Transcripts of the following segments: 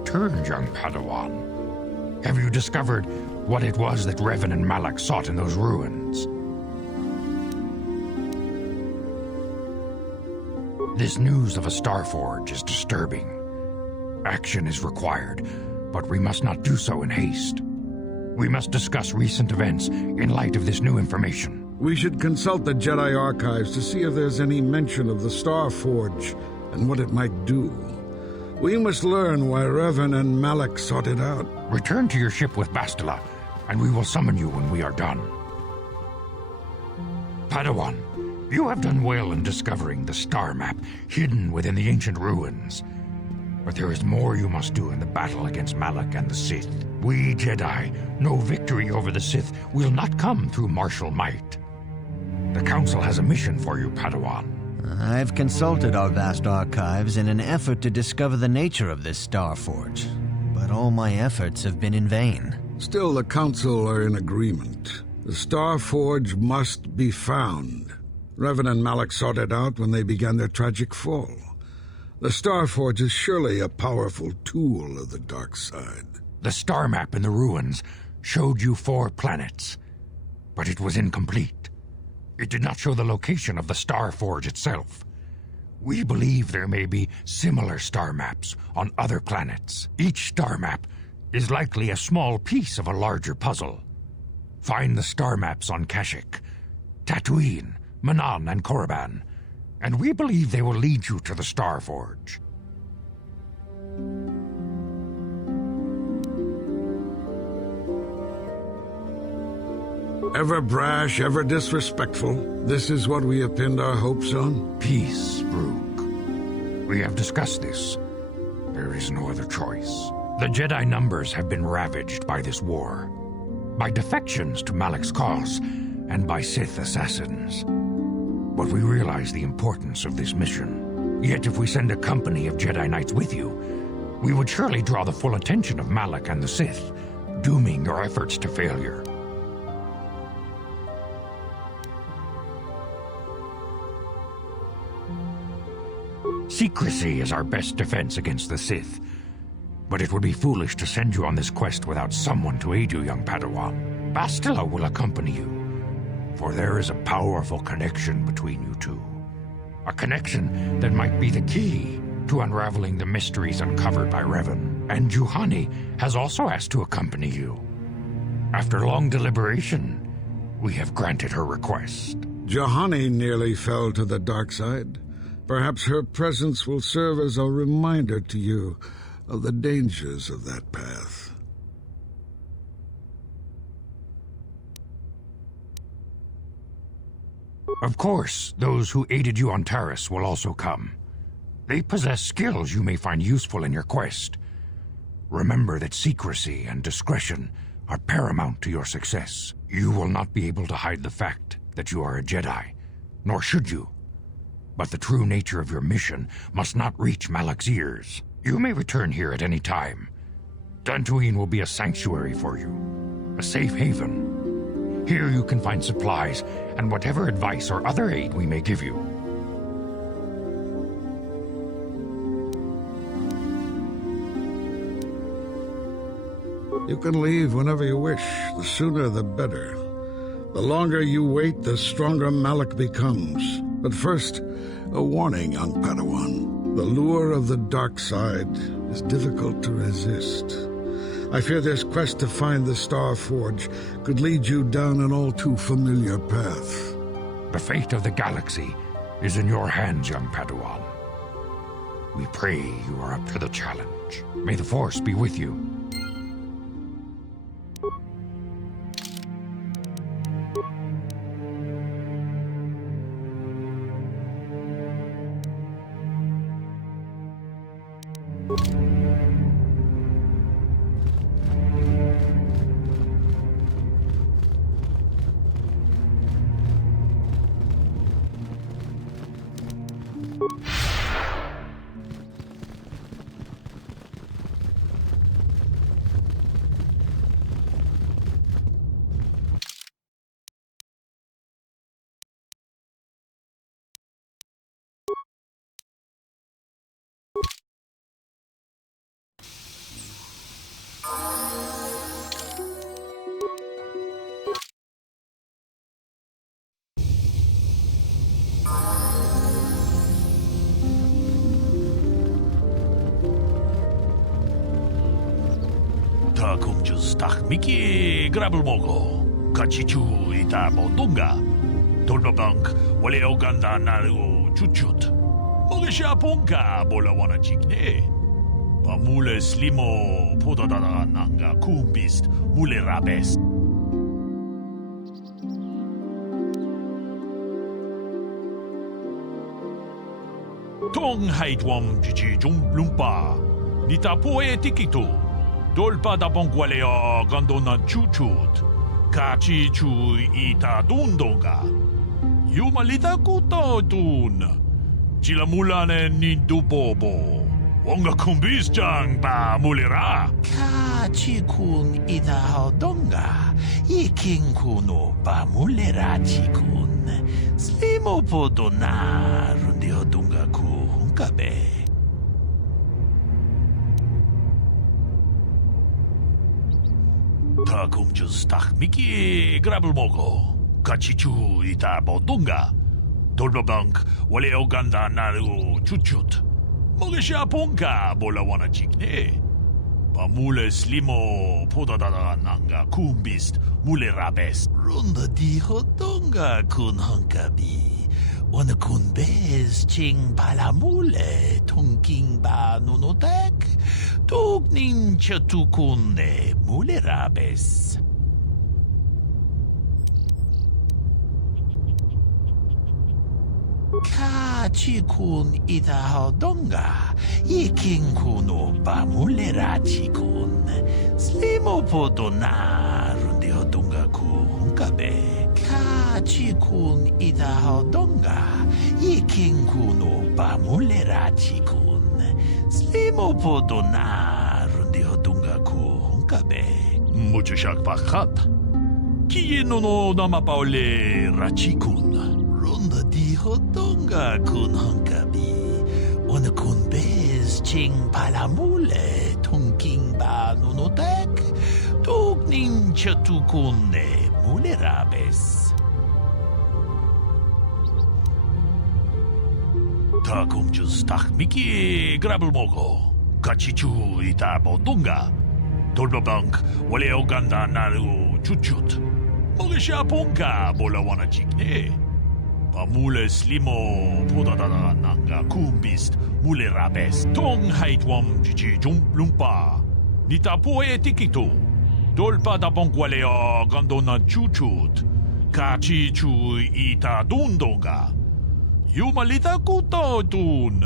returned, young Padawan. Have you discovered what it was that Revan and Malak sought in those ruins? This news of a Starforge is disturbing. Action is required, but we must not do so in haste. We must discuss recent events in light of this new information. We should consult the Jedi archives to see if there's any mention of the Starforge and what it might do. We must learn why Revan and Malak sought it out. Return to your ship with Bastila, and we will summon you when we are done. Padawan, you have done well in discovering the star map hidden within the ancient ruins. But there is more you must do in the battle against Malak and the Sith. We Jedi know victory over the Sith will not come through martial might. The Council has a mission for you, Padawan. I've consulted our vast archives in an effort to discover the nature of this Starforge, but all my efforts have been in vain. Still, the Council are in agreement. The Starforge must be found. Revan and Malak sought it out when they began their tragic fall. The Starforge is surely a powerful tool of the dark side. The star map in the ruins showed you 4 planets, but it was incomplete. It did not show the location of the Starforge itself. We believe there may be similar star maps on other planets. Each star map is likely a small piece of a larger puzzle. Find the star maps on Kashyyyk, Tatooine, Manaan, and Korriban, and we believe they will lead you to the Starforge. Ever brash, ever disrespectful, this is what we have pinned our hopes on? Peace, Rook. We have discussed this. There is no other choice. The Jedi numbers have been ravaged by this war, by defections to Malak's cause, and by Sith assassins. But we realize the importance of this mission. Yet if we send a company of Jedi Knights with you, we would surely draw the full attention of Malak and the Sith, dooming your efforts to failure. Secrecy is our best defense against the Sith, but it would be foolish to send you on this quest without someone to aid you, young Padawan. Bastila will accompany you, for there is a powerful connection between you two. A connection that might be the key to unraveling the mysteries uncovered by Revan. And Juhani has also asked to accompany you. After long deliberation, we have granted her request. Juhani nearly fell to the dark side. Perhaps her presence will serve as a reminder to you of the dangers of that path. Of course, those who aided you on Taris will also come. They possess skills you may find useful in your quest. Remember that secrecy and discretion are paramount to your success. You will not be able to hide the fact that you are a Jedi, nor should you. But the true nature of your mission must not reach Malak's ears. You may return here at any time. Dantooine will be a sanctuary for you, a safe haven. Here you can find supplies and whatever advice or other aid we may give you. You can leave whenever you wish. The sooner the better. The longer you wait, the stronger Malak becomes. But first, a warning, young Padawan. The lure of the dark side is difficult to resist. I fear this quest to find the Starforge could lead you down an all too familiar path. The fate of the galaxy is in your hands, young Padawan. We pray you are up to the challenge. May the Force be with you. 다 공주 스탁 미끼 그랍을 먹고 같이 주이다 보던가 돌바방크 원래 오간다 나르고 주춧 먹으샤 본가 몰라 원하 찍네 바물레 슬리모 포다다다 난가 쿰비스트 물레 라베스 통하이드웜 지지 좀 룸바 니타 포에 티키토 돌바다 봉과레어 간도난 추추트 같이 주이다 돈도가 유말리다 꾸떠둔 지라물라네 닌두보보 원가 쿰비스장 바물레라 같이 군 이다 donga 이킹쿠노 바물레라 지군 슬리모포도나 룬디오둥가 쿠hunka베 다 공주 스탁 미끼 그랍을 먹고 같이 주이다 보던가 돌바방크 원래 오간다 나르고 주춧 먹으샤 본가 몰라 원하 찍네 바물레 슬리모 포다다다 난가 쿰비스트 물레 라베스 룬다 디호던가 군헝카비 오늘 군베스 칭 발라물레 통킹바 누노텍 뚝닌 처투군네 물레 라베스 같이 군 이다하던가 이킹군노 바물레라 지군 슬리모포도나 룬디오동가 쿠훈카베 같이 군 이다하던가 이킹군노 바물레라 지군 슬리모포도나 룬디오동가 쿠훈카베 무주샥 바깥 기예노노 나마파올레 라치군 론다 디호던가 군헝카비 오늘 군베스 칭 발라물레 통킹바 누노텍 뚝닌 처투군네 물레라베스 다 공주 스탁 미끼 그랍을 먹고 같이 주이다 보던가 돌바방크 원래 오간다 나르고 주춧 먹으샤 본가 몰라 원하 찍네 바물레 슬리모 포다다다 난가 쿰비스트 물레 라베스 통하이드웜 지지 좀 룸바 니타 포에 티키토 돌바다 봉과레어 간도난 추추트 같이 주이다 돈도가 유말리다 꾸떠둔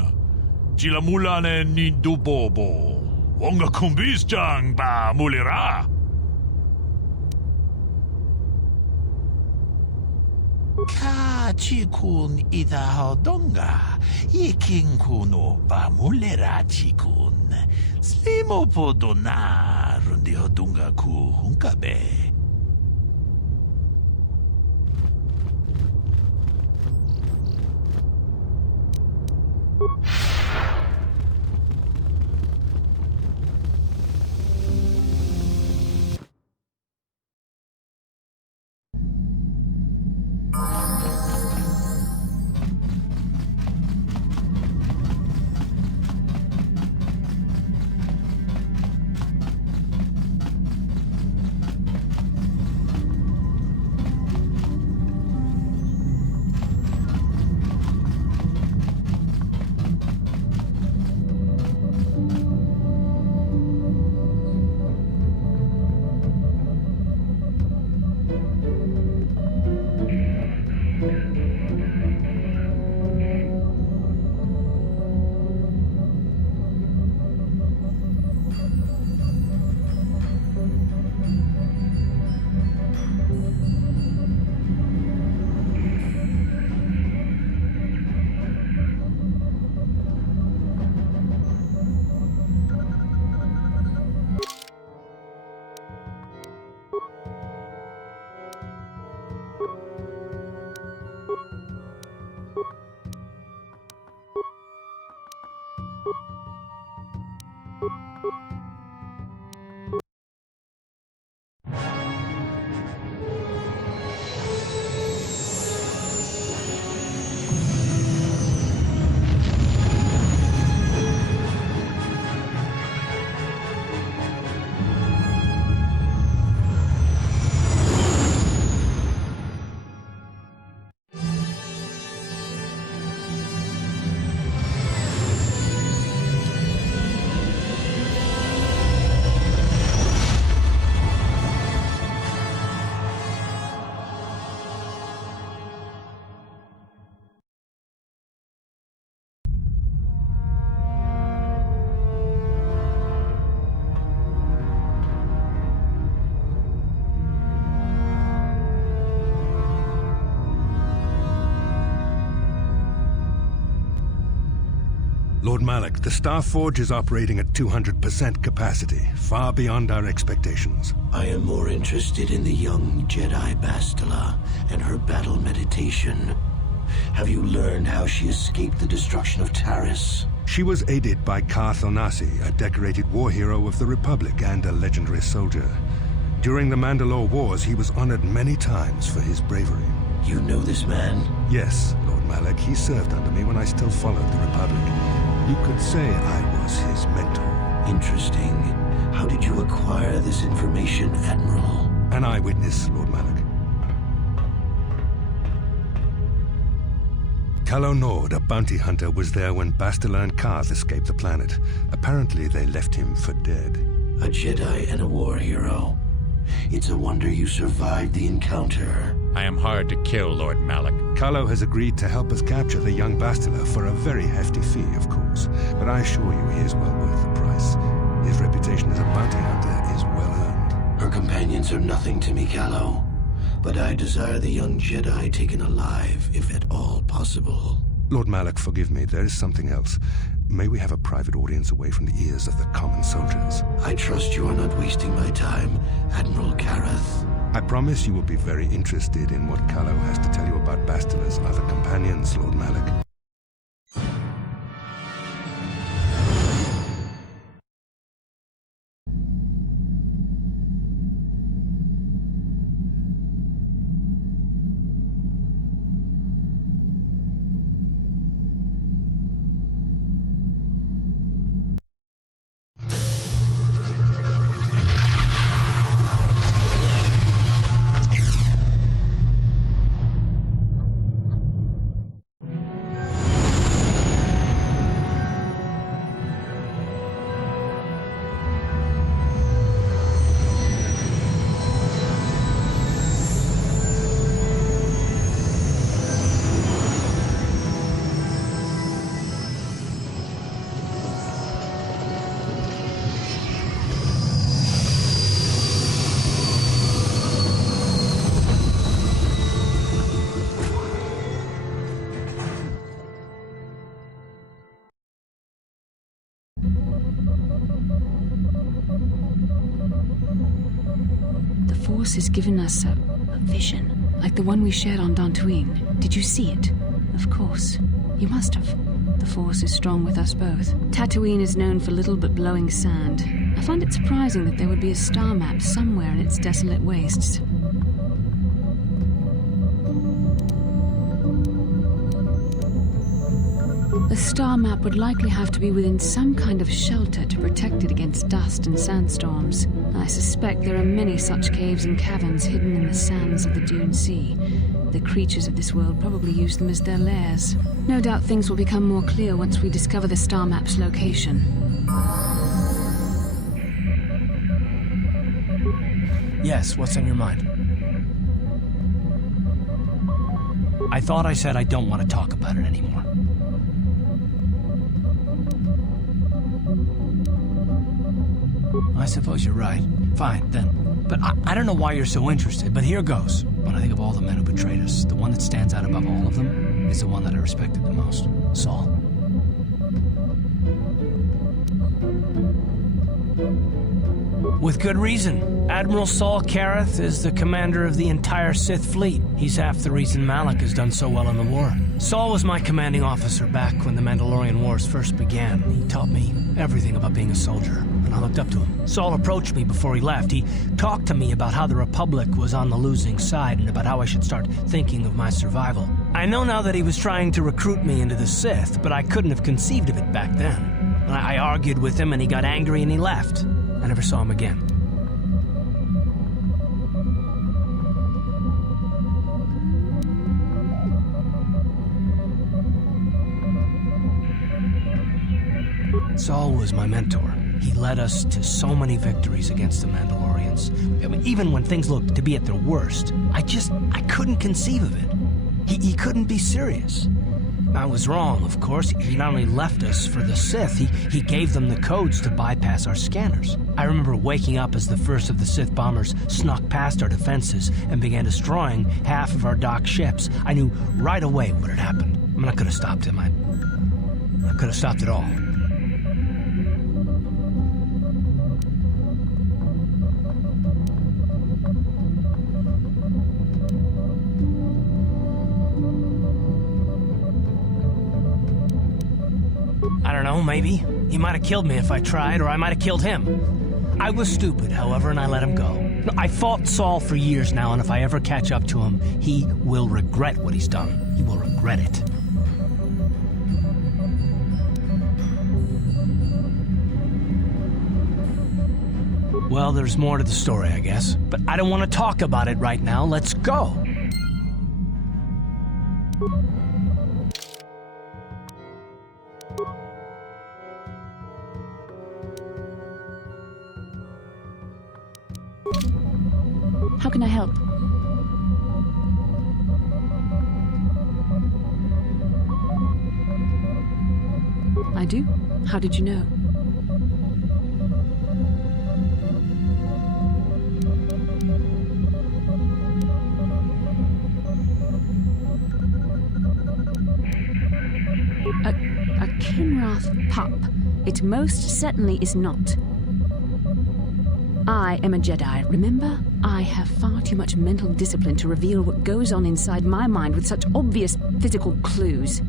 지라물라네 닌두보보 원가 쿰비스장 바물레라 같이 군 이다하던가 이킹군노 바물레라 지군 슬리모포도나 룬디오둥가 쿠훈카베 Lord Malak, the Star Forge is operating at 200% capacity, far beyond our expectations. I am more interested in the young Jedi Bastila and her battle meditation. Have you learned how she escaped the destruction of Taris? She was aided by Carth Onasi, a decorated war hero of the Republic and a legendary soldier. During the Mandalorian Wars, he was honored many times for his bravery. You know this man? Yes, Lord Malak. He served under me when I still followed the Republic. You could say I was his mentor. Interesting. How did you acquire this information, Admiral? An eyewitness, Lord Malak. Calo, a bounty hunter, was there when Bastila and Carth escaped the planet. Apparently, they left him for dead. A Jedi and a war hero. It's a wonder you survived the encounter. I am hard to kill, Lord Malak. Calo has agreed to help us capture the young Bastila for a very hefty fee, of course. But I assure you he is well worth the price. His reputation as a bounty hunter is well earned. Her companions are nothing to me, Calo. But I desire the young Jedi taken alive, if at all possible. Lord Malak, forgive me. There is something else. May we have a private audience away from the ears of the common soldiers? I trust you are not wasting my time, Admiral Carth. I promise you will be very interested in what Calo has to tell you about Bastila's other companions, Lord Malak. The Force has given us a vision, like the one we shared on Dantooine. Did you see it? Of course. You must have. The Force is strong with us both. Tatooine is known for little but blowing sand. I find it surprising that there would be a star map somewhere in its desolate wastes. A star map would likely have to be within some kind of shelter to protect it against dust and sandstorms. I suspect there are many such caves and caverns hidden in the sands of the Dune Sea. The creatures of this world probably use them as their lairs. No doubt things will become more clear once we discover the star map's location. Yes, what's on your mind? I thought I said I don't want to talk about it anymore. I suppose you're right. Fine, then. But I don't know why you're so interested, but here goes. When I think of all the men who betrayed us, the one that stands out above all of them is the one that I respected the most, Saul. With good reason. Admiral Saul Carth is the commander of the entire Sith fleet. He's half the reason Malak has done so well in the war. Saul was my commanding officer back when the Mandalorian Wars first began. He taught me everything about being a soldier, and I looked up to him. Saul approached me before he left. He talked to me about how the Republic was on the losing side and about how I should start thinking of my survival. I know now that he was trying to recruit me into the Sith, but I couldn't have conceived of it back then. I argued with him and he got angry and he left. I never saw him again. Saul was my mentor. He led us to so many victories against the Mandalorians. I mean, even when things looked to be at their worst, I couldn't conceive of it. He couldn't be serious. I was wrong, of course. He not only left us for the Sith, he gave them the codes to bypass our scanners. I remember waking up as the first of the Sith bombers snuck past our defenses and began destroying half of our docked ships. I knew right away what had happened. I mean, I could have stopped him. I could have stopped it all. I don't know, maybe. He might have killed me if I tried, or I might have killed him. I was stupid, however, and I let him go. No, I fought Saul for years now, and if I ever catch up to him, he will regret what he's done. He will regret it. Well, there's more to the story, I guess. But I don't want to talk about it right now. Let's go. How can I help? I do? How did you know? A Kinrath pup. It most certainly is not. I am a Jedi, remember? I have far too much mental discipline to reveal what goes on inside my mind with such obvious physical clues.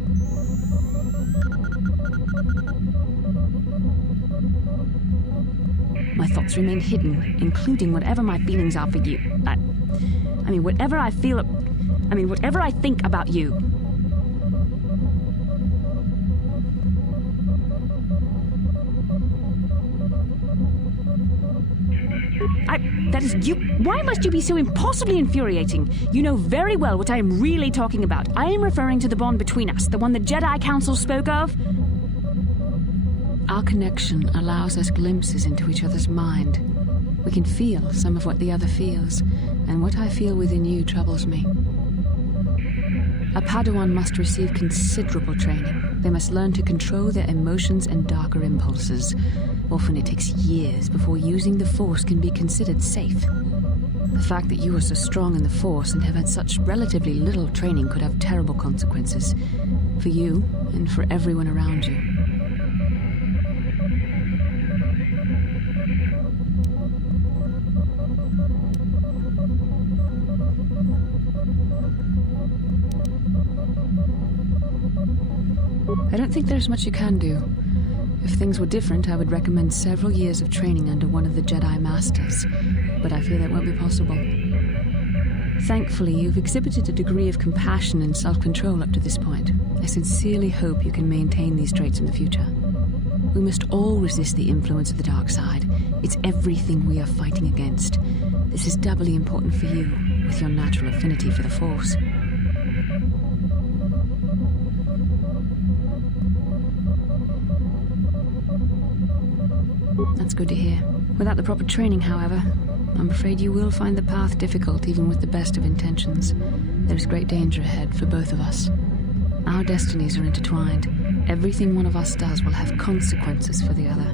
My thoughts remain hidden, including whatever my feelings are for you. I mean, whatever I feel... whatever I think about you. That is you. Why must you be so impossibly infuriating? You know very well what I am really talking about. I am referring to the bond between us, the one the Jedi Council spoke of. Our connection allows us glimpses into each other's mind. We can feel some of what the other feels, and what I feel within you troubles me. A Padawan must receive considerable training. They must learn to control their emotions and darker impulses. Often it takes years before using the Force can be considered safe. The fact that you are so strong in the Force and have had such relatively little training could have terrible consequences. For you, and for everyone around you. I don't think there's much you can do. If things were different, I would recommend several years of training under one of the Jedi Masters, but I fear that won't be possible. Thankfully, you've exhibited a degree of compassion and self-control up to this point. I sincerely hope you can maintain these traits in the future. We must all resist the influence of the dark side. It's everything we are fighting against. This is doubly important for you, with your natural affinity for the Force. That's good to hear. Without the proper training, however, I'm afraid you will find the path difficult even with the best of intentions. There is great danger ahead for both of us. Our destinies are intertwined. Everything one of us does will have consequences for the other.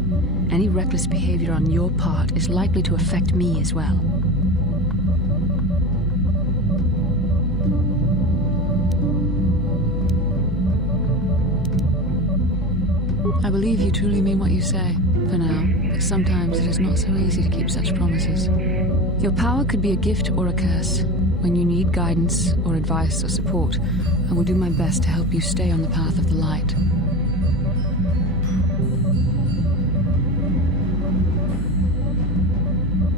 Any reckless behavior on your part is likely to affect me as well. I believe you truly mean what you say, for now, but sometimes it is not so easy to keep such promises. Your power could be a gift or a curse. When you need guidance or advice or support, I will do my best to help you stay on the path of the light.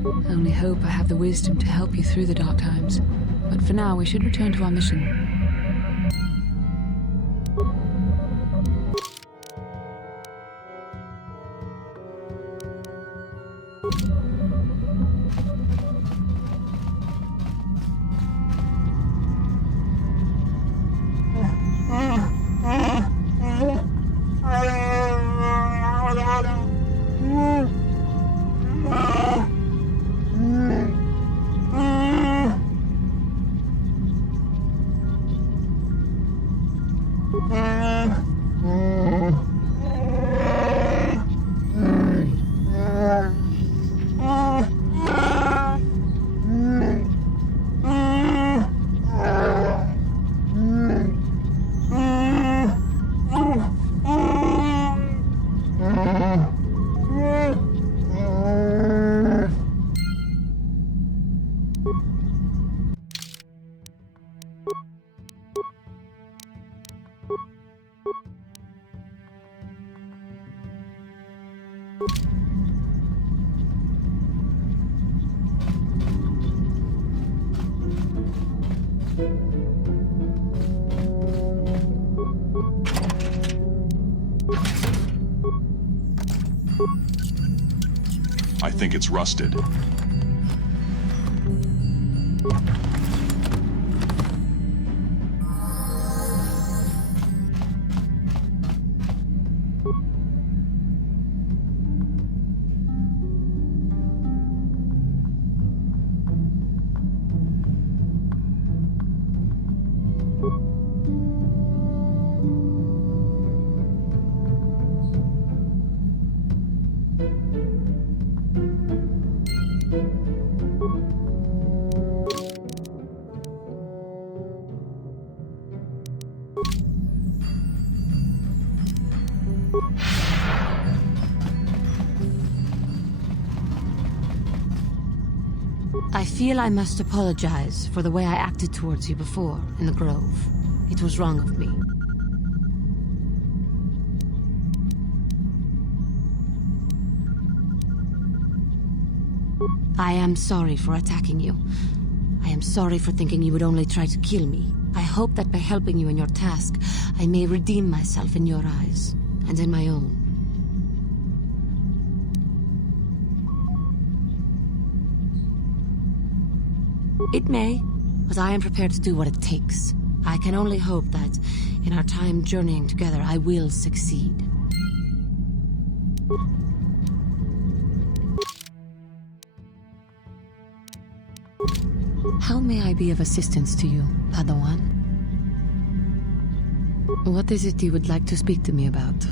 I only hope I have the wisdom to help you through the dark times. But for now, we should return to our mission. I think it's rusted. I feel I must apologize for the way I acted towards you before, in the Grove. It was wrong of me. I am sorry for attacking you. I am sorry for thinking you would only try to kill me. I hope that by helping you in your task, I may redeem myself in your eyes, and in my own. It may, but I am prepared to do what it takes. I can only hope that, in our time journeying together, I will succeed. How may I be of assistance to you, Padawan? What is it you would like to speak to me about?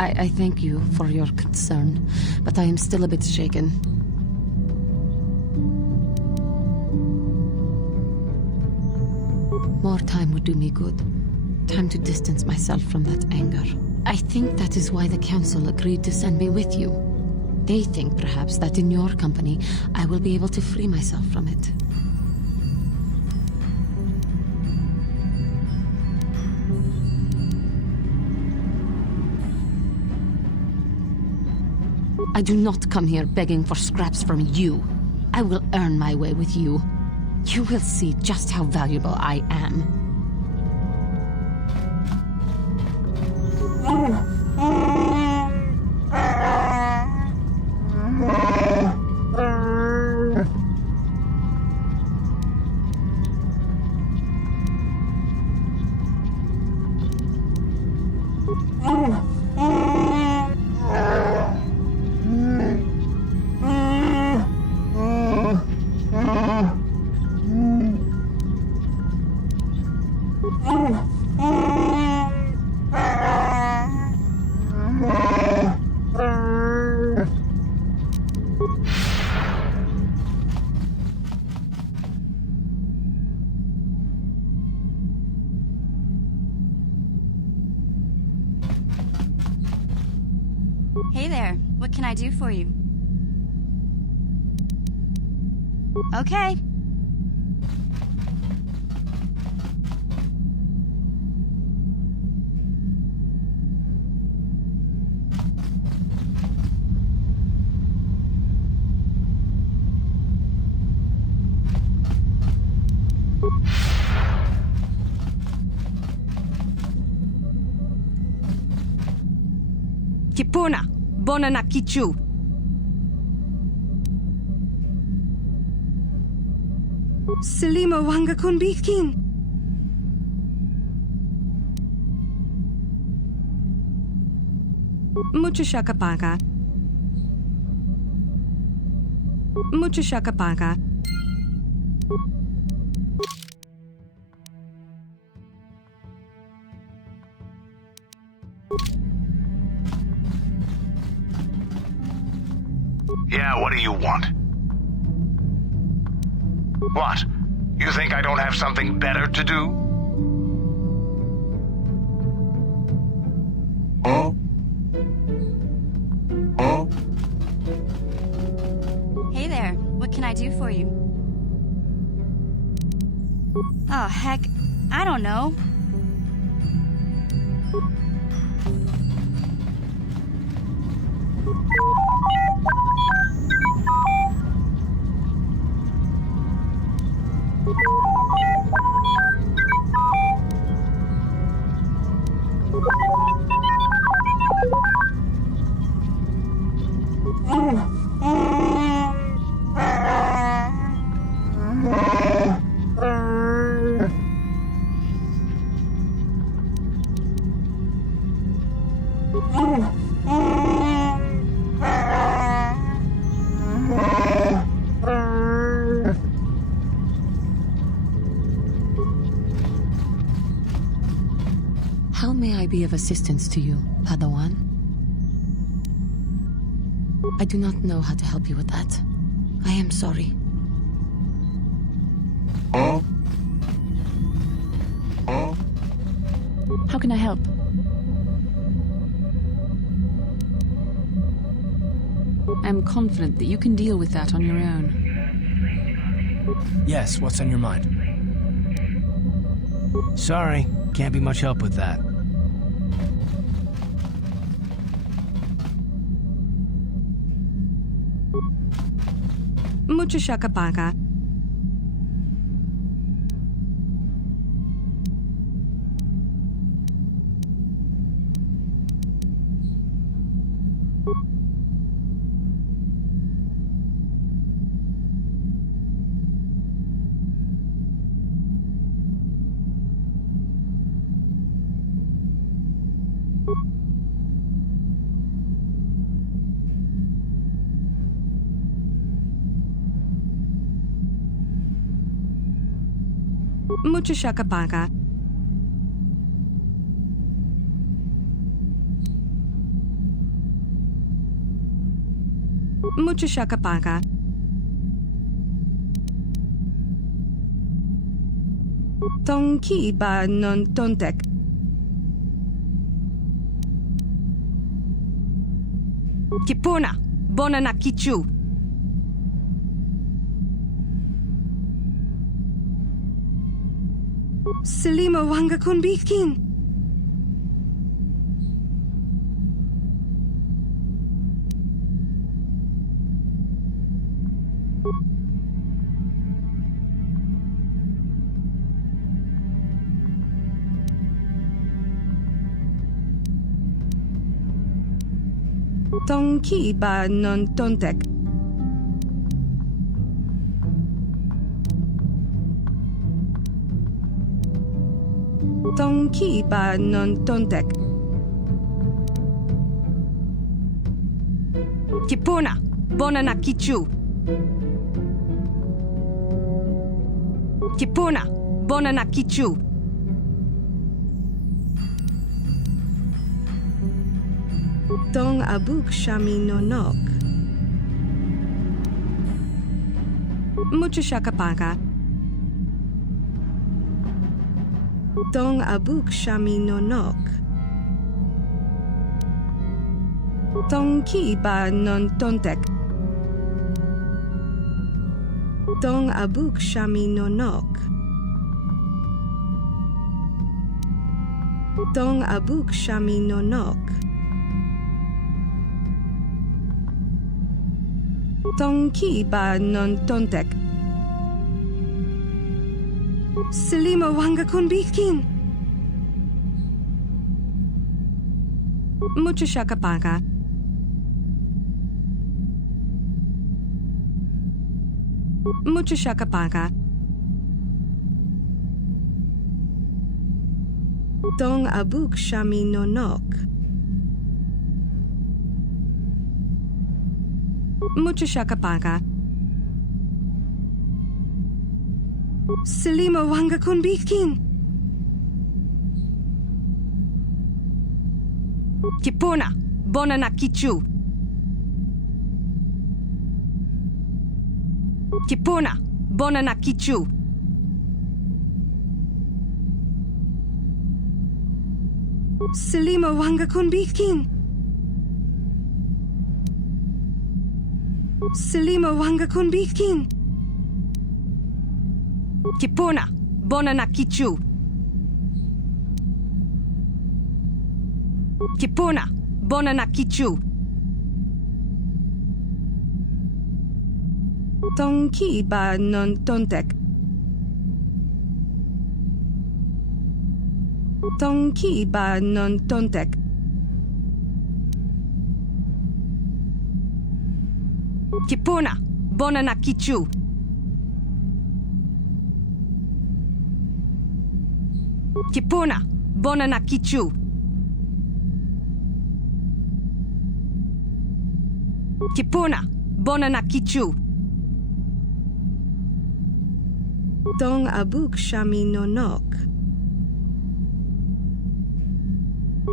I thank you for your concern, but I am still a bit shaken. More time would do me good. Time to distance myself from that anger. I think that is why the Council agreed to send me with you. They think, perhaps, that in your company, I will be able to free myself from it. I do not come here begging for scraps from you. I will earn my way with you. You will see just how valuable I am. Hey there, what can I do for you? Okay. Kipuna, Bonana Kichu. Selima Wanga Kunbikin. Mucho Shakapaka. Mucho Shakapaka. Yeah, what do you want? What? You think I don't have something better to do? Hey there, what can I do for you? Oh, heck. I don't know. How may I be of assistance to you, Padawan? I do not know how to help you with that. I am sorry. How can I help? I am confident that you can deal with that on your own. Yes, what's on your mind? Sorry, can't be much help with that. Mucho shakapaka. Mucho shakapaka. Mucho shakapaka. Tonki ba non tontek. Kipuna, bona na kichu. Selima wanga kun bikin. Tonki ba non tontek. Tonki ba non tontek. Kipuna, bona na kichu. Kipuna, bona na kichu. Tong abuk shami no nok. Mucho shakapaka. Tong abuk shami no nok. Tong ki ba non tontek. Tong abuk shami no nok. Tong abuk shami no nok. Tong ki ba non tontek. Selima wanga kun bikin. Mucho shakapaka. Mucho shakapaka. Tong abuk shami no nok. Mucho shakapaka. Selima wanga kun bikin. Kipuna, bona na kichu. Kipuna, bona na kichu. Selima wanga kun bikin. Selima wanga kun bikin. Kipuna, Bonanakichu. Kipuna, Bonanakichu. Tonki ba non tontek. Tonki ba non tontek. Kipuna, Bonanakichu. Kipuna, Bonanakichu. Kipuna, Bonanakichu. Dong abuk shami nonok.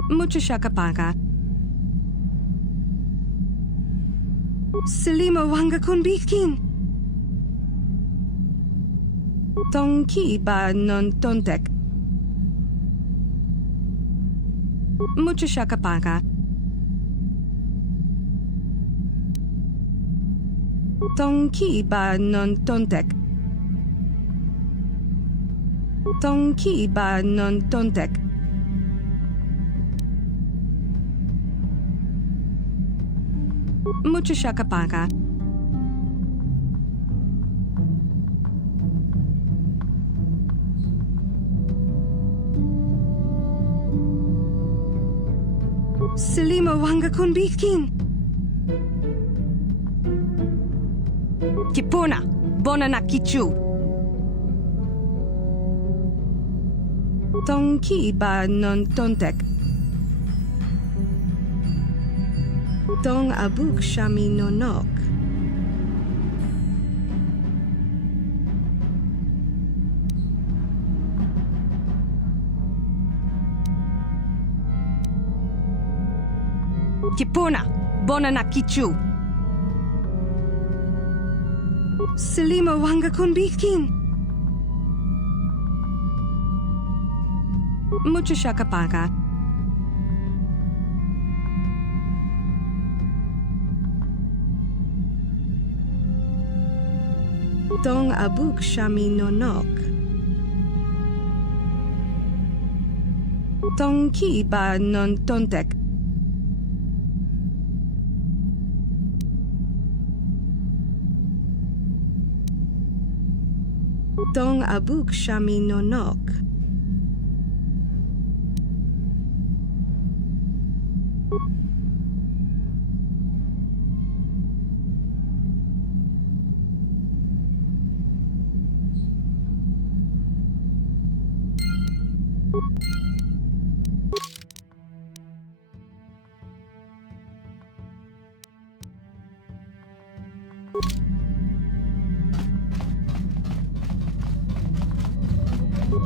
Mucho shakapaka. Selima wanga konbikin. Tonki ba non tontek. Mucho shakapaka. Tonki ba non tontek. Tonki ba non tontek. Mucho shakapaka. Selima wanga konbikin. Kipuna, Bonanakichu. Tonki ba non tontek. Dong abuk shami nonok. Kipuna, Bonanakichu. Selima wanga konbikin. Mucho shakapaka. Dong abuk shami nonok. Tonki ba non tontek. Dong abuk shami nonok.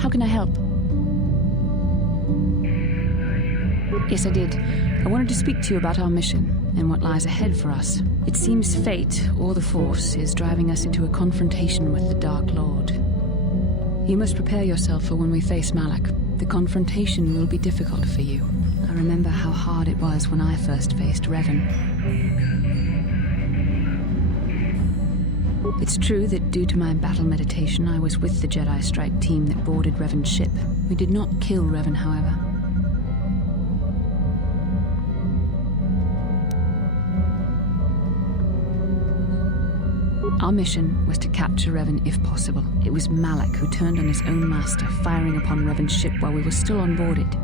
How can I help? Yes, I did. I wanted to speak to you about our mission and what lies ahead for us. It seems fate, or the Force, is driving us into a confrontation with the Dark Lord. You must prepare yourself for when we face Malak. The confrontation will be difficult for you. I remember how hard it was when I first faced Revan. It's true that due to my battle meditation, I was with the Jedi strike team that boarded Revan's ship. We did not kill Revan, however. Our mission was to capture Revan if possible. It was Malak who turned on his own master, firing upon Revan's ship while we were still on board it.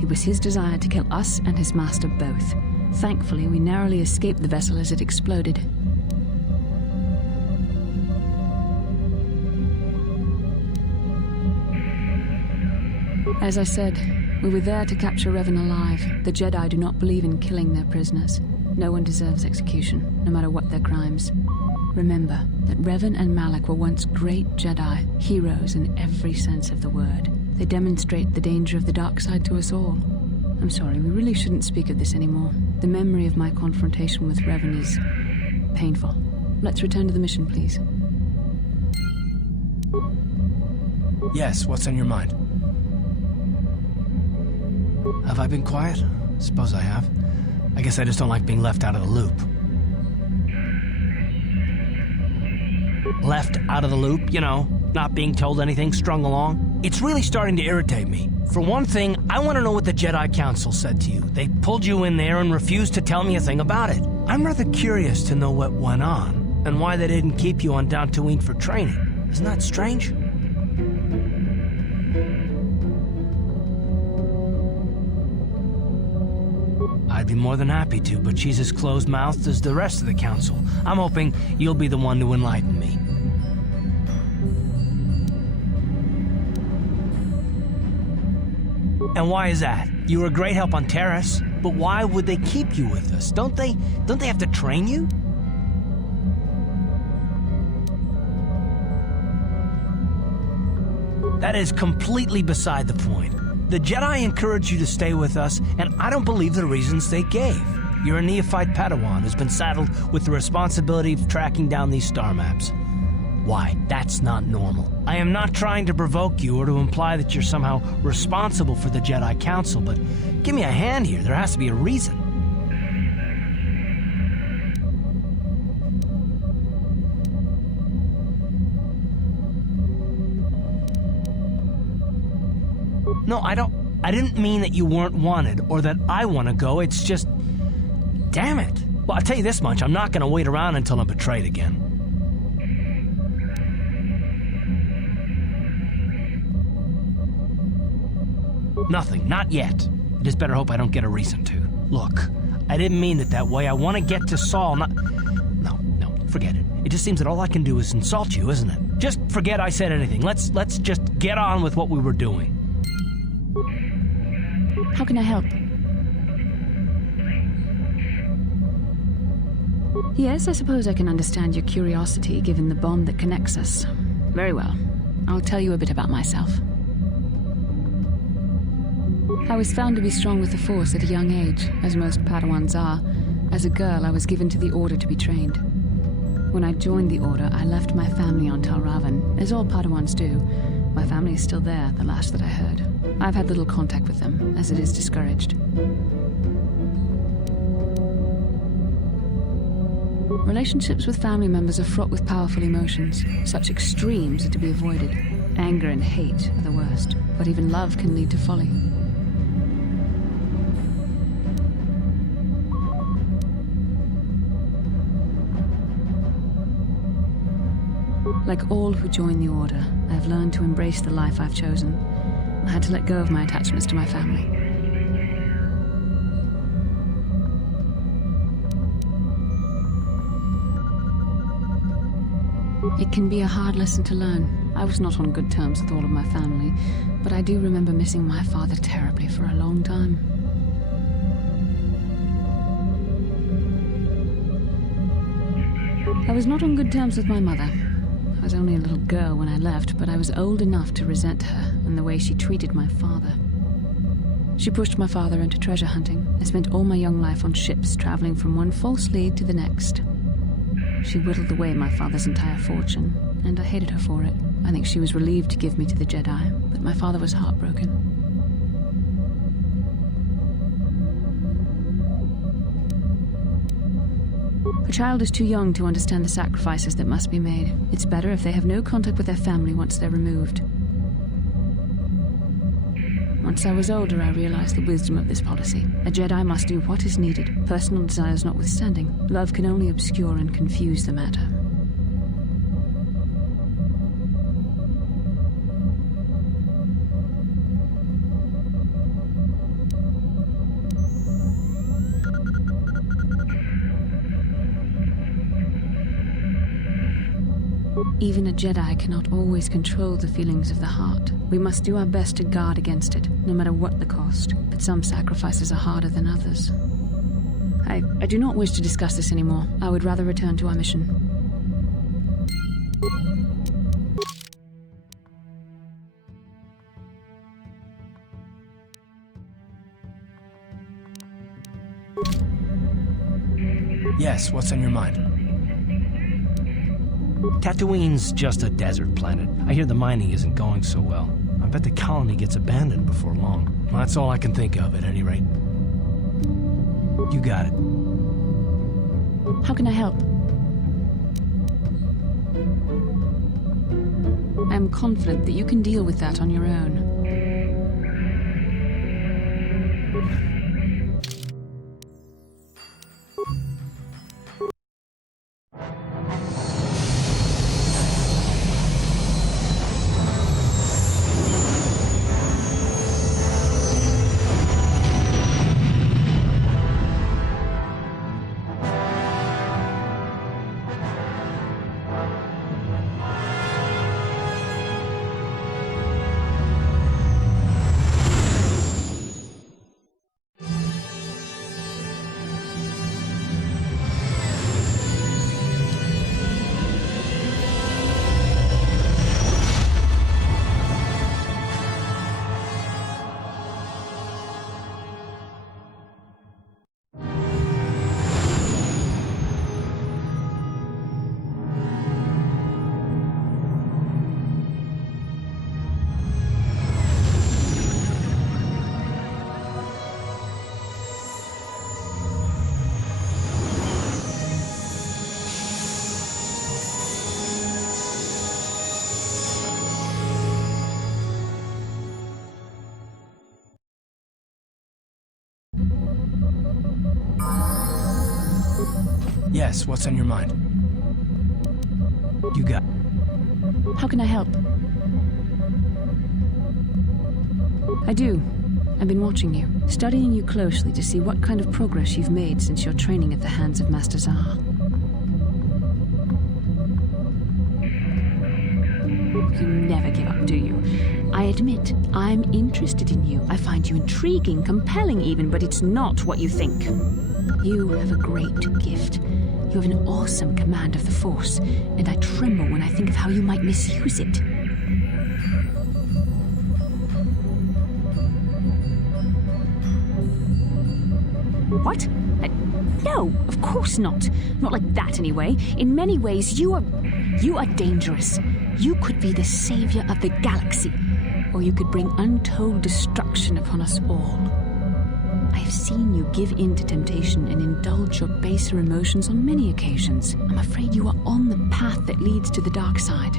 It was his desire to kill us and his master both. Thankfully, we narrowly escaped the vessel as it exploded. As I said, we were there to capture Revan alive. The Jedi do not believe in killing their prisoners. No one deserves execution, no matter what their crimes. Remember that Revan and Malak were once great Jedi, heroes in every sense of the word. They demonstrate the danger of the dark side to us all. I'm sorry, we really shouldn't speak of this anymore. The memory of my confrontation with Revan is painful. Let's return to the mission, please. Yes, what's on your mind? Have I been quiet? Suppose I have. I guess I just don't like being left out of the loop. Left out of the loop, you know, not being told anything strung along. It's really starting to irritate me. For one thing, I want to know what the Jedi Council said to you. They pulled you in there and refused to tell me a thing about it. I'm rather curious to know what went on, and why they didn't keep you on Dantooine for training. Isn't that strange? I'd be more than happy to, but she's as closed-mouthed as the rest of the Council. I'm hoping you'll be the one to enlighten me. And why is that? You were a great help on Terrace, but why would they keep you with us? Don't they have to train you? That is completely beside the point. The Jedi encouraged you to stay with us, and I don't believe the reasons they gave. You're a neophyte Padawan who's been saddled with the responsibility of tracking down these star maps. Why? That's not normal. I am not trying to provoke you or to imply that you're somehow responsible for the Jedi Council, but give me a hand here. There has to be a reason. No, I didn't mean that you weren't wanted or that I want to go. It's just, damn it. Well, I'll tell you this much. I'm not going to wait around until I'm betrayed again. Nothing, not yet. I just better hope I don't get a reason to. Look, I didn't mean it that way. I want to get to Saul, not... No, forget it. It just seems that all I can do is insult you, isn't it? Just forget I said anything. Let's just get on with what we were doing. How can I help? Yes, I suppose I can understand your curiosity, given the bond that connects us. Very well. I'll tell you a bit about myself. I was found to be strong with the Force at a young age, as most Padawans are. As a girl, I was given to the Order to be trained. When I joined the Order, I left my family on Revan, as all Padawans do. My family is still there, the last that I heard. I've had little contact with them, as it is discouraged. Relationships with family members are fraught with powerful emotions. Such extremes are to be avoided. Anger and hate are the worst, but even love can lead to folly. Like all who join the Order, I have learned to embrace the life I've chosen. I had to let go of my attachments to my family. It can be a hard lesson to learn. I was not on good terms with all of my family, but I do remember missing my father terribly for a long time. I was not on good terms with my mother. I was only a little girl when I left, but I was old enough to resent her and the way she treated my father. She pushed my father into treasure hunting. I spent all my young life on ships, traveling from one false lead to the next. She whittled away my father's entire fortune, and I hated her for it. I think she was relieved to give me to the Jedi, but my father was heartbroken. A child is too young to understand the sacrifices that must be made. It's better if they have no contact with their family once they're removed. Once I was older, I realized the wisdom of this policy. A Jedi must do what is needed, personal desires notwithstanding. Love can only obscure and confuse the matter. Even a Jedi cannot always control the feelings of the heart. We must do our best to guard against it, no matter what the cost. But some sacrifices are harder than others. I do not wish to discuss this anymore. I would rather return to our mission. Yes, what's on your mind? Tatooine's just a desert planet. I hear the mining isn't going so well. I bet the colony gets abandoned before long. Well, that's all I can think of, at any rate. You got it. How can I help? I'm I'm confident that you can deal with that on your own. Yes, what's on your mind? You got... How can I help? I do. I've been watching you, studying you closely to see what kind of progress you've made since your training at the hands of Master Zahar. You never give up, do you? I admit, I'm interested in you. I find you intriguing, compelling even, but it's not what you think. You have a great gift. You have an awesome command of the Force, and I tremble when I think of how you might misuse it. What? No, of course not. Not like that, anyway. In many ways, you are dangerous. You could be the savior of the galaxy, or you could bring untold destruction upon us all. I have seen you give in to temptation and indulge your baser emotions on many occasions. I'm afraid you are on the path that leads to the dark side.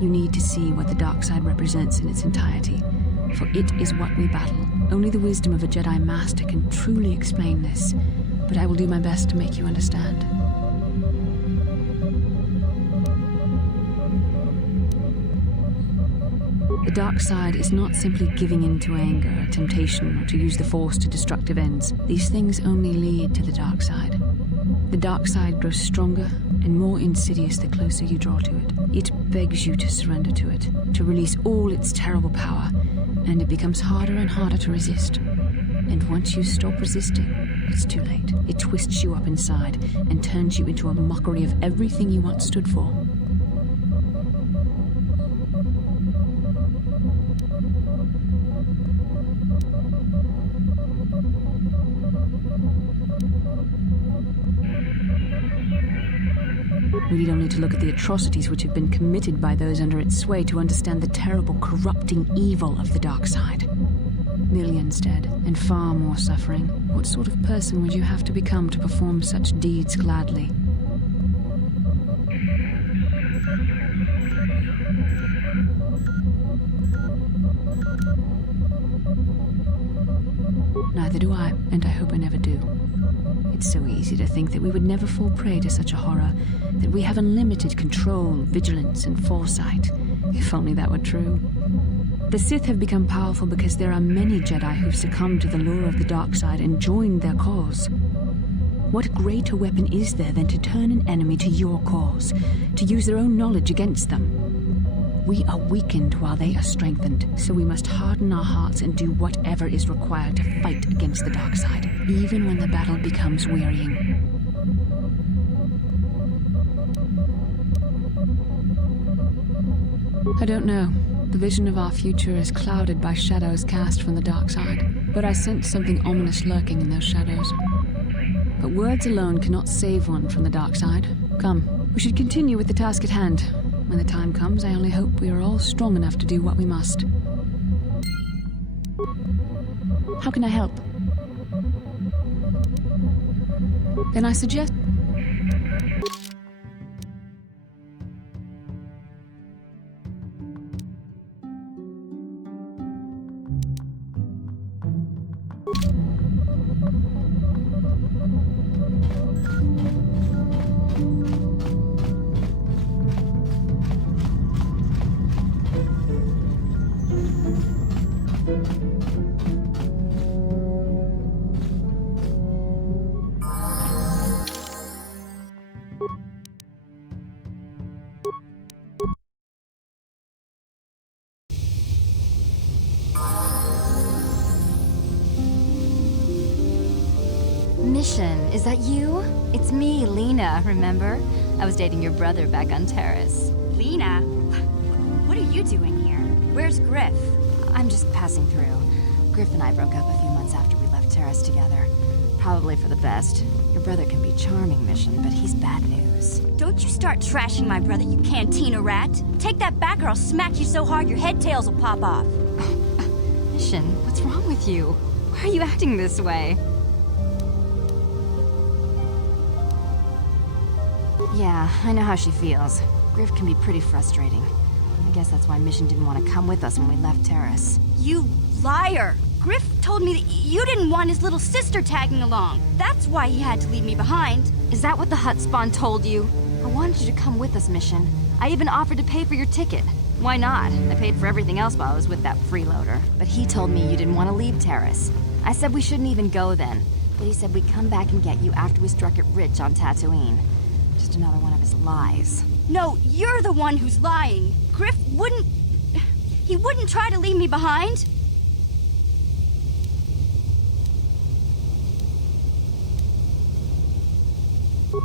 You need to see what the dark side represents in its entirety, for it is what we battle. Only the wisdom of a Jedi Master can truly explain this, but I will do my best to make you understand. The dark side is not simply giving in to anger, or temptation, or to use the Force to destructive ends. These things only lead to the dark side. The dark side grows stronger and more insidious the closer you draw to it. It begs you to surrender to it, to release all its terrible power, and it becomes harder and harder to resist. And once you stop resisting, it's too late. It twists you up inside and turns you into a mockery of everything you once stood for. We need only to look at the atrocities which have been committed by those under its sway to understand the terrible, corrupting evil of the dark side. Millions dead, and far more suffering. What sort of person would you have to become to perform such deeds gladly? Neither do I, and I hope I never do. It's so easy to think that we would never fall prey to such a horror, that we have unlimited control, vigilance, and foresight. If only that were true. The Sith have become powerful because there are many Jedi who've succumbed to the lure of the dark side and joined their cause. What greater weapon is there than to turn an enemy to your cause, to use their own knowledge against them? We are weakened while they are strengthened, so we must harden our hearts and do whatever is required to fight against the dark side, even when the battle becomes wearying. I don't know. The vision of our future is clouded by shadows cast from the dark side, but I sense something ominous lurking in those shadows. But words alone cannot save one from the dark side. Come, we should continue with the task at hand. When the time comes, I only hope we are all strong enough to do what we must. How can I help? Then I suggest... Is that you? It's me, Lena, remember? I was dating your brother back on Terrace. Lena? What are you doing here? Where's Griff? I'm just passing through. Griff and I broke up a few months after we left Terrace together. Probably for the best. Your brother can be charming, Mission, but he's bad news. Don't you start trashing my brother, you cantina rat. Take that back or I'll smack you so hard your head tails will pop off. Mission, what's wrong with you? Why are you acting this way? Yeah, I know how she feels. Griff can be pretty frustrating. I guess that's why Mission didn't want to come with us when we left Terrace. You liar! Griff told me that you didn't want his little sister tagging along. That's why he had to leave me behind. Is that what the Hutt spawn told you? I wanted you to come with us, Mission. I even offered to pay for your ticket. Why not? I paid for everything else while I was with that freeloader. But he told me you didn't want to leave Terrace. I said we shouldn't even go then. But he said we'd come back and get you after we struck it rich on Tatooine. Just another one of his lies. No, you're the one who's lying. Griff wouldn't... He wouldn't try to leave me behind.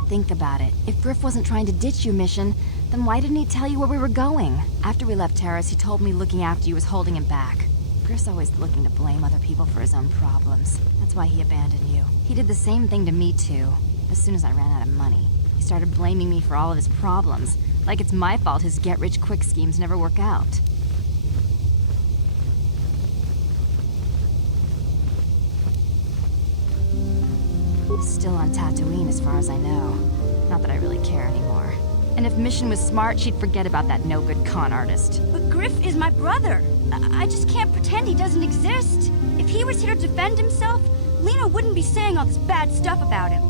Think about it. If Griff wasn't trying to ditch you, Mission, then why didn't he tell you where we were going? After we left Terrace, he told me looking after you was holding him back. Griff's always looking to blame other people for his own problems. That's why he abandoned you. He did the same thing to me, too. As soon as I ran out of money, he started blaming me for all of his problems. Like it's my fault his get-rich-quick schemes never work out. Still on Tatooine as far as I know. Not that I really care anymore. And if Mission was smart, she'd forget about that no-good con artist. But Griff is my brother. I just can't pretend he doesn't exist. If he was here to defend himself, Lena wouldn't be saying all this bad stuff about him.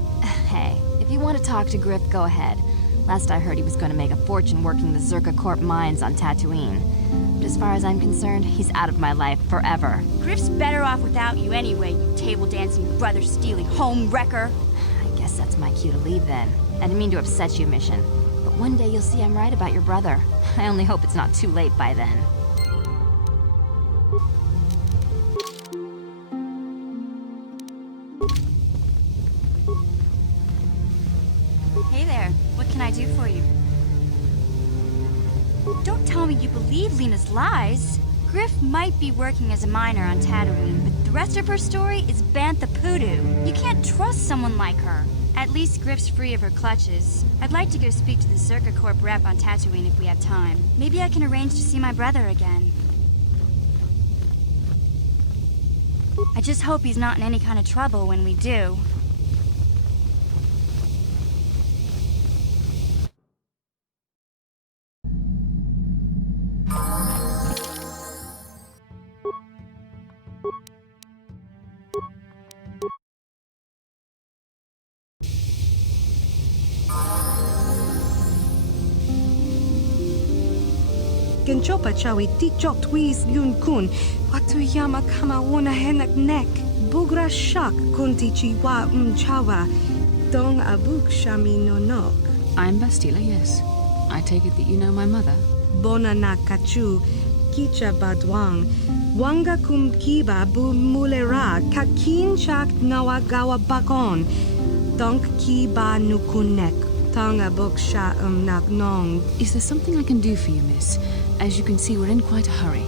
Hey, if you want to talk to Griff, go ahead. Last I heard he was going to make a fortune working the Zerka Corp mines on Tatooine. But as far as I'm concerned, he's out of my life forever. Griff's better off without you anyway, you table-dancing, brother-stealing home wrecker. I guess that's my cue to leave then. I didn't mean to upset you, Mission. But one day you'll see I'm right about your brother. I only hope it's not too late by then. Hey there, what can I do for you? Don't tell me you believe Lena's lies. Griff might be working as a miner on Tatooine, but the rest of her story is bantha poodoo. You can't trust someone like her. At least Griff's free of her clutches. I'd like to go speak to the Zerka Corp rep on Tatooine if we have time. Maybe I can arrange to see my brother again. I just hope he's not in any kind of trouble when we do. Genchopa chawi tikjok twis yun kun. Watuyama kama wona henak nek. Bugra shak kunti chiwa chawa. Dong abuk shami nonok. I'm Bastila, yes. I take it that you know my mother? Bona na kachu. Kicha badwang. Wanga kum kiba bu mulera. Kakin chak nawa gawa bakon. Donk kiba nukunek. Tonga buk sha nong. Is there something I can do for you, miss? As you can see, we're in quite a hurry.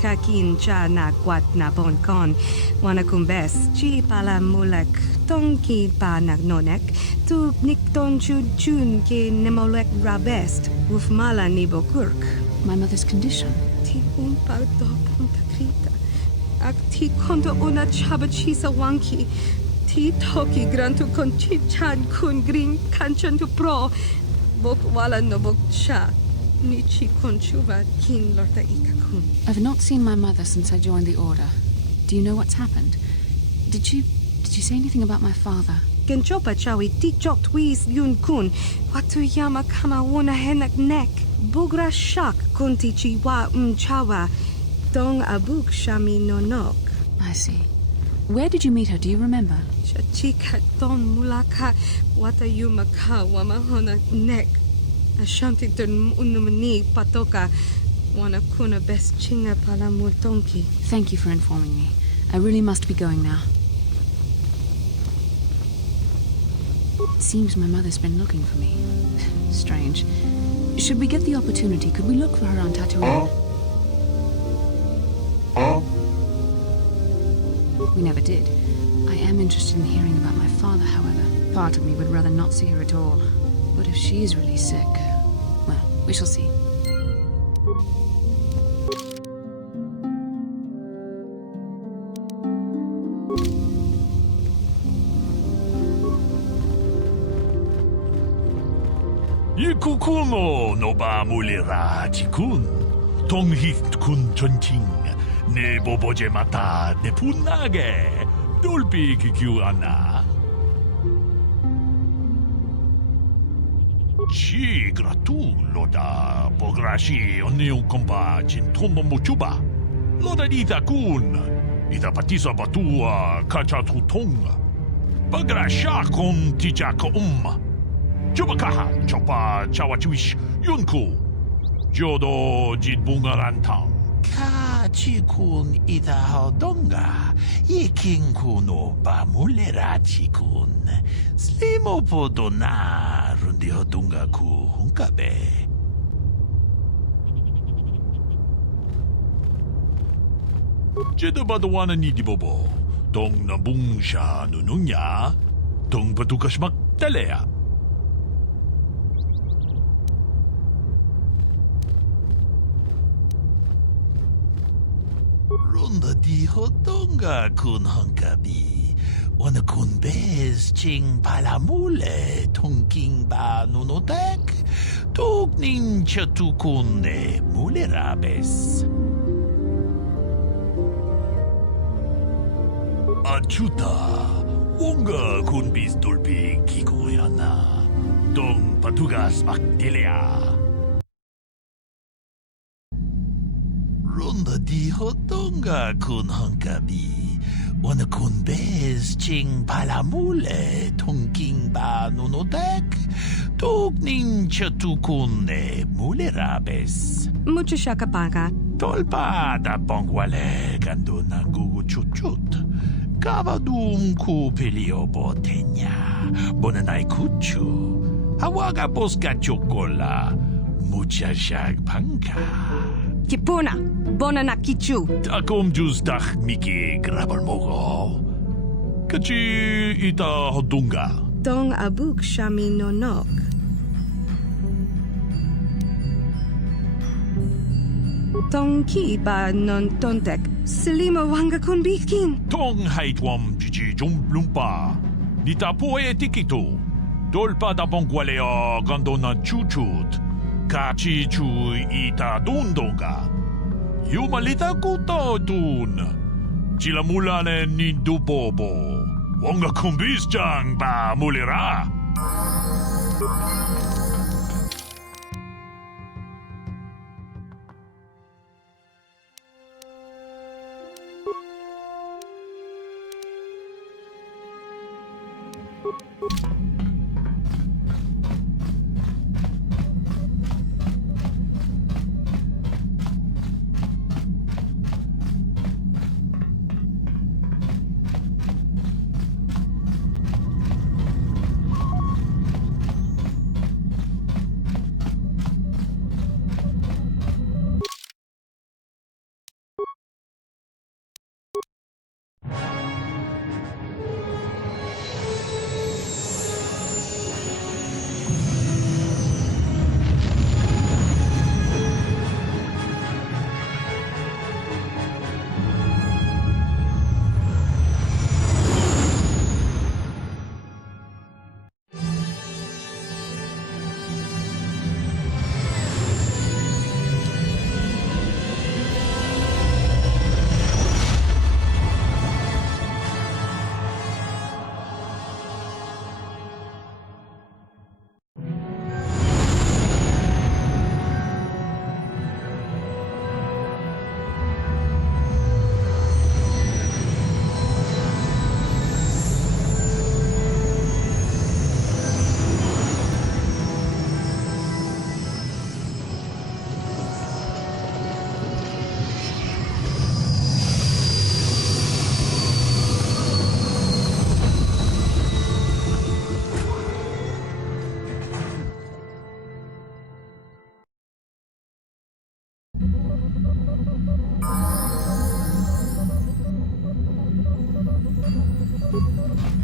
Kakin cha na kwat na bon kon. Wana kumbes. Chi pala mulek. Tong ki pa nagnonek. Tu nikton chun chun ki nemolek rabest. Uf mala nibo kurk. My mother's condition? Ti umpa do punta krita. Ak ti kondo una chaba chisa wanki. Ti toki grantu kon chichan kun green kanchan tu pro. Bok wala no bok cha. Nichi konchuva kin lorta ikakun. I've not seen my mother since I joined the Order. Do you know what's happened? Did she say anything about my father? Genchopa chawi tikjok twis yun kun. Watuyama kama wona henak nek. Bugra shak kunti chiwa chawa. Dong abuk shami nonok. I see. Where did you meet her? Do you remember? Chika don mulaka watayuma ka wamahona nek. Ashanti don unumani patoka wana kuna best chinga pala multonki. Thank you for informing me. I really must be going now. It seems my mother's been looking for me. Strange. Should we get the opportunity, could we look for her on Tatooine? We never did. I am interested in hearing about my father, however. Part of me would rather not see her at all. But if she is really sick, well, we shall see. Kukuno no ba mulira tikun. Tonghit kun chonting. Ne boboje mata ne punage. Dolpi kikyu ana. Chi gratu loda pograshi onion komba chin tombo muchuba. Loda ita kun. Ita patisa batua kachatu tonga. Bagrasha kon tichaka Chubakaha, Chopa, Chawachuish, Yunku, Jodo, Jidbungarantang. Kachikun ita hodonga, Yikinku ba mulerachikun. Slimo podona, rundi hodunga ku hunkabe. Jedabadawana nidibobo, Dong nabungsha nununya, Dong patukashmak telea. Ronda di hodonga kun hunkabi. Wana kun bez ching palamule tunking ba nunotek. Tugnin chatukune mulerabes. Achuta. Wonga kun bis dolpi kikuyana. Dong patugas maktelea. Ronda di hodonga kun hunkabi. Wana kun bez ching palamule tunking ba nunotek. Tugnin chatukune mulerabes. Mucho shakapaka. Tolpa da bongwale gando na gugu chuchut. Kavadum ku pelio botenya. Bonanai kuchu. Hawaga boska chokola. Mucha shag panka. Kipuna, bonana kichu. Takom jus dach miki grabalmogo. Kachi ita hodunga. Dong abuk shami nonok. Dong ki ba non tontek. Selima wanga kun bikin. Tong haitwam jiji jumblumpa. Nita poe tikito. Dolpa da bongwaleo gandona chuchut. Kachi chu ita dundonga. Yumalita kuto dun. Chilamulane nindubobo. Wonga kumbis jang ba mulira.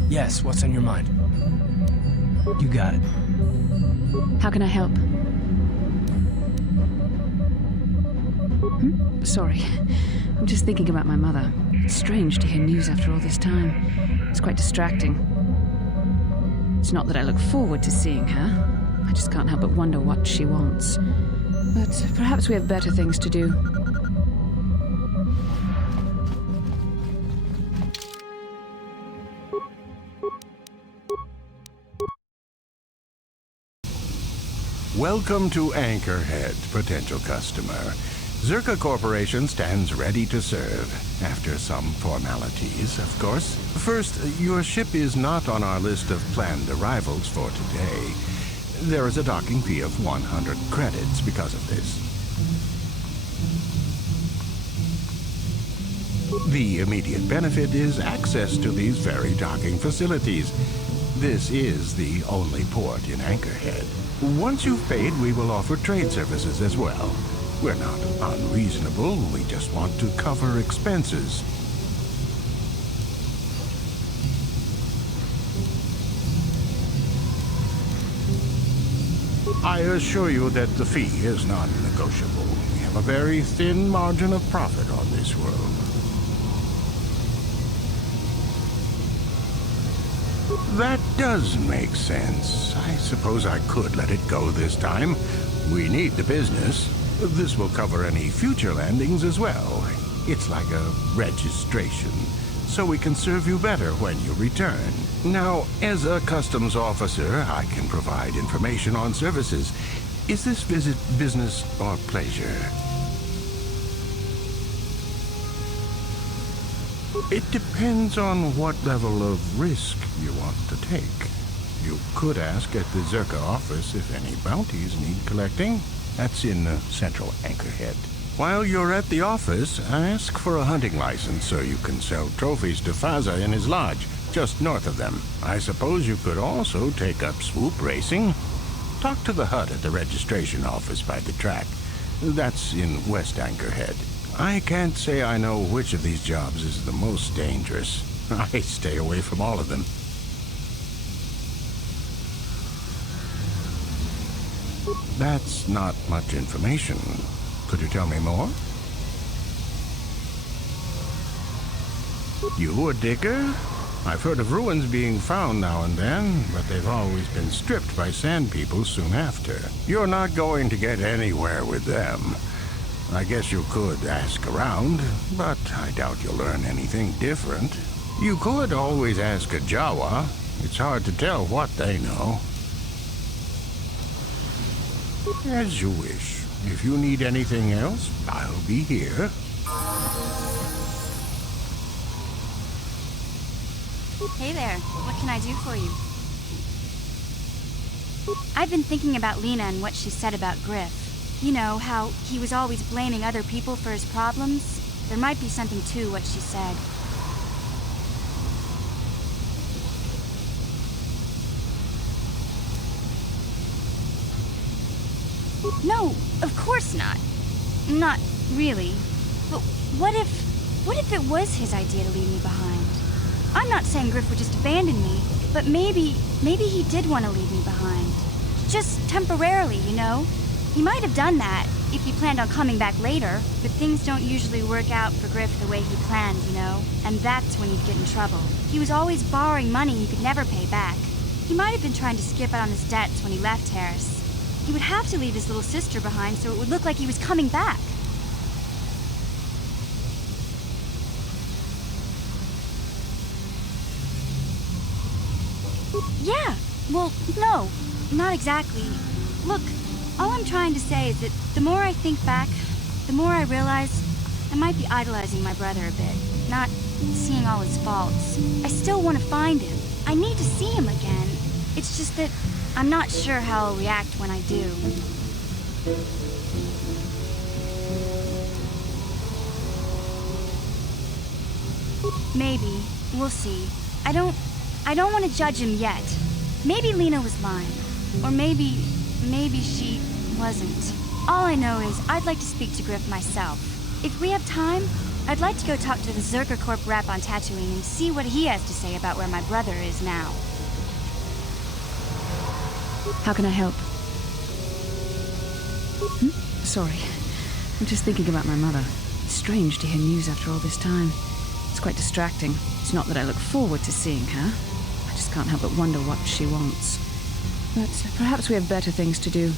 Yes, what's on your mind? You got it. How can I help? Sorry. I'm just thinking about my mother. It's strange to hear news after all this time. It's quite distracting. It's not that I look forward to seeing her. I just can't help but wonder what she wants. But perhaps we have better things to do. Welcome to Anchorhead, potential customer. Zerka Corporation stands ready to serve, after some formalities, of course. First, your ship is not on our list of planned arrivals for today. There is a docking fee of 100 credits because of this. The immediate benefit is access to these very docking facilities. This is the only port in Anchorhead. Once you've paid, we will offer trade services as well. We're not unreasonable, we just want to cover expenses. I assure you that the fee is non-negotiable. We have a very thin margin of profit on this world. That does make sense. I suppose I could let it go this time. We need the business. This will cover any future landings as well. It's like a registration, so we can serve you better when you return. Now, as a customs officer, I can provide information on services. Is this visit business or pleasure? It depends on what level of risk you want to take. You could ask at the Zerka office if any bounties need collecting. That's in central Anchorhead. While you're at the office, ask for a hunting license so you can sell trophies to Faza in his lodge, just north of them. I suppose you could also take up swoop racing. Talk to the hut at the registration office by the track. That's in West Anchorhead. I can't say I know which of these jobs is the most dangerous. I stay away from all of them. That's not much information. Could you tell me more? You a digger? I've heard of ruins being found now and then, but they've always been stripped by sand people soon after. You're not going to get anywhere with them. I guess you could ask around, but I doubt you'll learn anything different. You could always ask a Jawa. It's hard to tell what they know. As you wish. If you need anything else, I'll be here. Hey there, what can I do for you? I've been thinking about Lena and what she said about Griff. You know, how he was always blaming other people for his problems? There might be something to what she said. No, of course not. Not really. But what if it was his idea to leave me behind? I'm not saying Griff would just abandon me, but maybe he did want to leave me behind. Just temporarily, you know? He might have done that if he planned on coming back later, but things don't usually work out for Griff the way he planned, you know? And that's when he'd get in trouble. He was always borrowing money he could never pay back. He might have been trying to skip out on his debts when he left Terrace. He would have to leave his little sister behind so it would look like he was coming back. Yeah, well, no, not exactly. Look, all I'm trying to say is that the more I think back, the more I realize I might be idolizing my brother a bit, not seeing all his faults. I still want to find him. I need to see him again. It's just that I'm not sure how I'll react when I do. Maybe. We'll see. I don't want to judge him yet. Maybe Lena was lying. Or maybe she wasn't. All I know is I'd like to speak to Griff myself. If we have time, I'd like to go talk to the Zerka Corp rep on Tatooine and see what he has to say about where my brother is now. How can I help? Sorry. I'm just thinking about my mother. It's strange to hear news after all this time. It's quite distracting. It's not that I look forward to seeing her. I just can't help but wonder what she wants. But perhaps we have better things to do.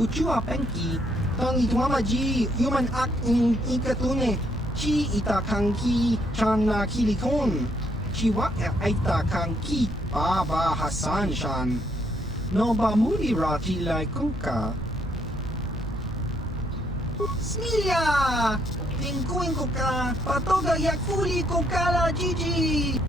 Uchua penki, tang ituamaji, human act in ikatune, chi itakanki, chana kilikon, chiwa aita kanki, baba Hassan Shan, no ba muli rati lai kuka. Smilia! Tingkuin ko ka, patoga yakuli ko kala Gigi!